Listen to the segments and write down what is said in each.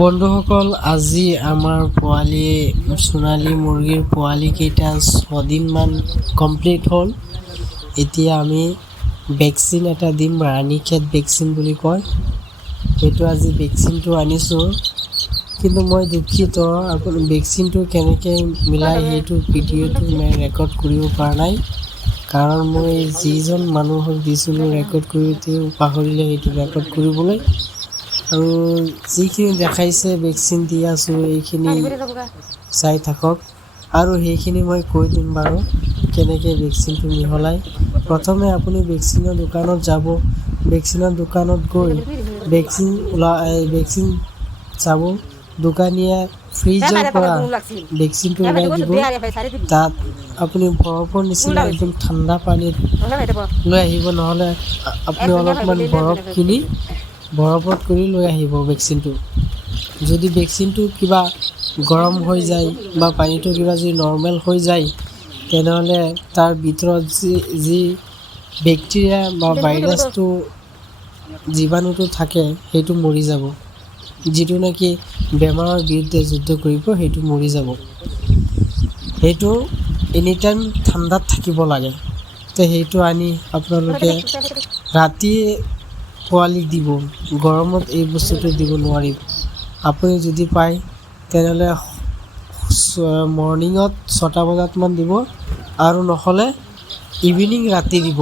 বন্ধুসকল, আজি আমাৰ সোণালী মুৰ্গীৰ পোৱালিকেইটা 6 দিনমান কমপ্লিট হ'ল। এতিয়া আমি ভেকচিন এটা দিম, ৰাণীখেত ভেকচিন বুলি কয়। সেইটো আজি ভেকচিনটো আনিছোঁ, কিন্তু মই দুখিত ভেকচিনটো কেনেকৈ মিলাই সেইটো ভিডিঅ'টো মই ৰেকৰ্ড কৰিব পৰা নাই। কাৰণ মই যিজন মানুহক দিছিলোঁ ৰেকৰ্ড কৰি, তেওঁ পাহৰিলে সেইটো ৰেকৰ্ড কৰিবলৈ। আৰু যিখিনি দেখাইছে ভেকচিন দি আছোঁ এইখিনি চাই থাকক, আৰু সেইখিনি মই কৈ দিম বাৰু কেনেকৈ ভেকচিনটো মিহলাই। প্ৰথমে আপুনি ভেকচিনৰ দোকানত যাব, ভেকচিনৰ দোকানত গৈ ভেকচিন চাব। দোকানীয়ে ফ্ৰিজৰ পৰা ভেকচিনটো ওলাই দিব। তাত আপুনি বৰফৰ নিচিনা একদম ঠাণ্ডা পানীত লৈ আহিব, নহ'লে আপুনি অলপমান বৰফ কিনি বৰফত কৰি লৈ আহিব ভেকচিনটো। যদি ভেকচিনটো কিবা গৰম হৈ যায় বা পানীটো কিবা যদি নৰ্মেল হৈ যায়, তেনেহ'লে তাৰ ভিতৰত যি বেক্টেৰিয়া বা ভাইৰাছটো জীৱাণুটো থাকে সেইটো মৰি যাব। যিটো নেকি বেমাৰৰ বিৰুদ্ধে যুদ্ধ কৰিব, সেইটো মৰি যাব। সেইটো এনিটাইম ঠাণ্ডাত থাকিব লাগে। তো সেইটো আনি আপোনালোকে ৰাতি পোৱালিক দিব, গৰমত এই বস্তুটো দিব নোৱাৰিব। আপুনি যদি পায় তেনেহ'লে মৰ্ণিঙত 6টা বজাতমান দিব, আৰু নহ'লে ইভিনিং ৰাতি দিব।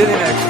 ভিডিঅ' দিন